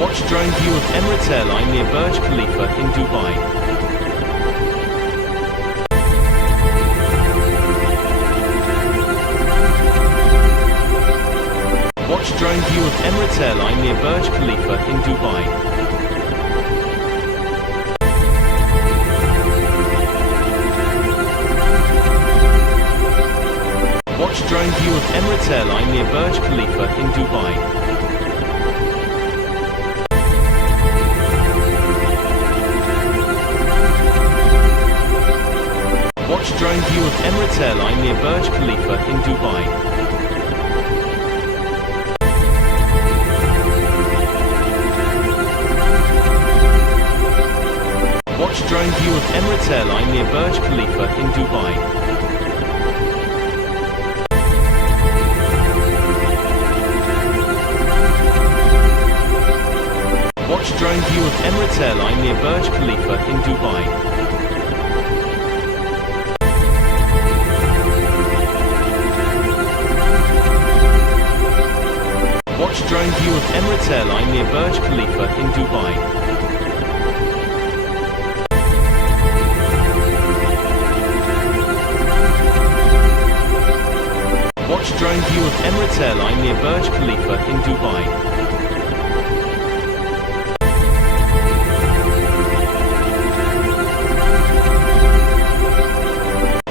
Watch drone view of Emirates airline near Burj Khalifa in Dubai. Watch drone view of Emirates airline near Burj Khalifa in Dubai. Watch drone view of Emirates airline near Burj Khalifa in Dubai. Watch drone view of Emirates airline near Burj Khalifa in Dubai. Watch drone view of Emirates airline near Burj Khalifa in Dubai. Watch drone view of Emirates airline near Burj Khalifa in Dubai. Watch drone view of Emirates airline near Burj Khalifa in Dubai. Watch drone view of Emirates airline near Burj Khalifa in Dubai.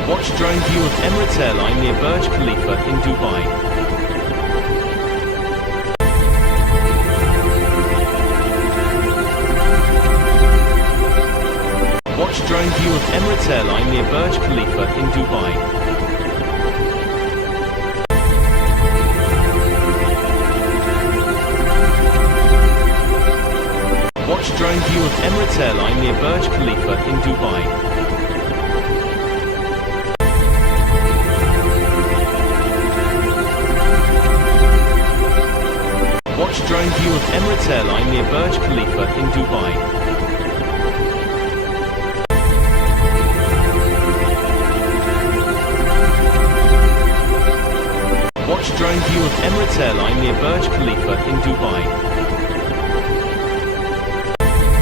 Watch drone view of Emirates airline near Burj Khalifa in Dubai. Watch drone view of Emirates airline near Burj Khalifa in Dubai. Watch drone view of Emirates airline near Burj Khalifa in Dubai. Watch drone view of Emirates airline near Burj Khalifa in Dubai. Watch drone view of Emirates airline near Burj Khalifa in Dubai.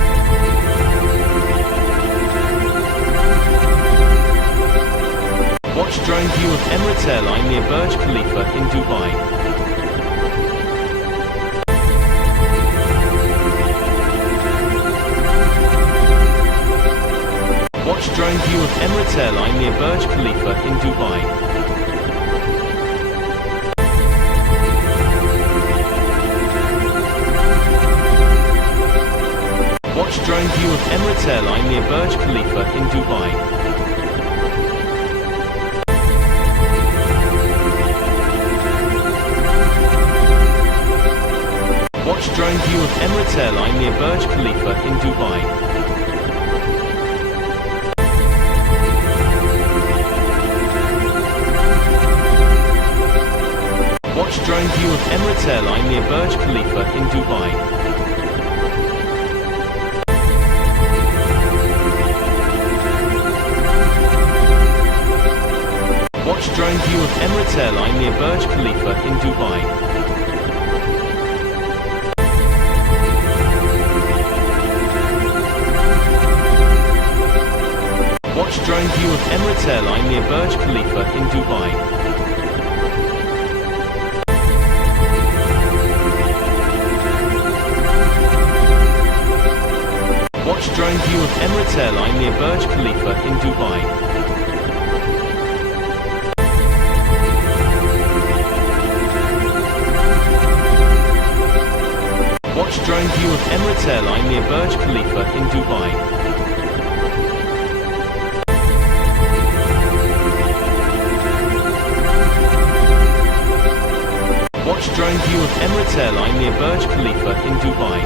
Watch drone view of Emirates airline near Burj Khalifa in Dubai. Watch drone view of Emirates airline near Burj Khalifa in Dubai. Watch drone view of Emirates airline near Burj Khalifa in Dubai. Watch drone view of Emirates airline near Burj Khalifa in Dubai. Watch drone view of Emirates airline near Burj Khalifa in Dubai. Watch drone view of Emirates airline near Burj Khalifa in Dubai. Watch drone view of Emirates airline near Burj Khalifa in Dubai. Watch drone view of Emirates airline near Burj Khalifa in Dubai. Watch drone view of Emirates airline near Burj Khalifa in Dubai. Watch drone view of Emirates airline near Burj Khalifa in Dubai.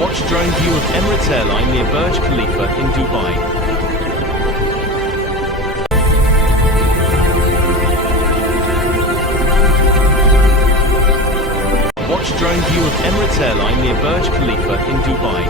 Watch drone view of Emirates airline near Burj Khalifa in Dubai. Watch drone view of Emirates airline near Burj Khalifa in Dubai.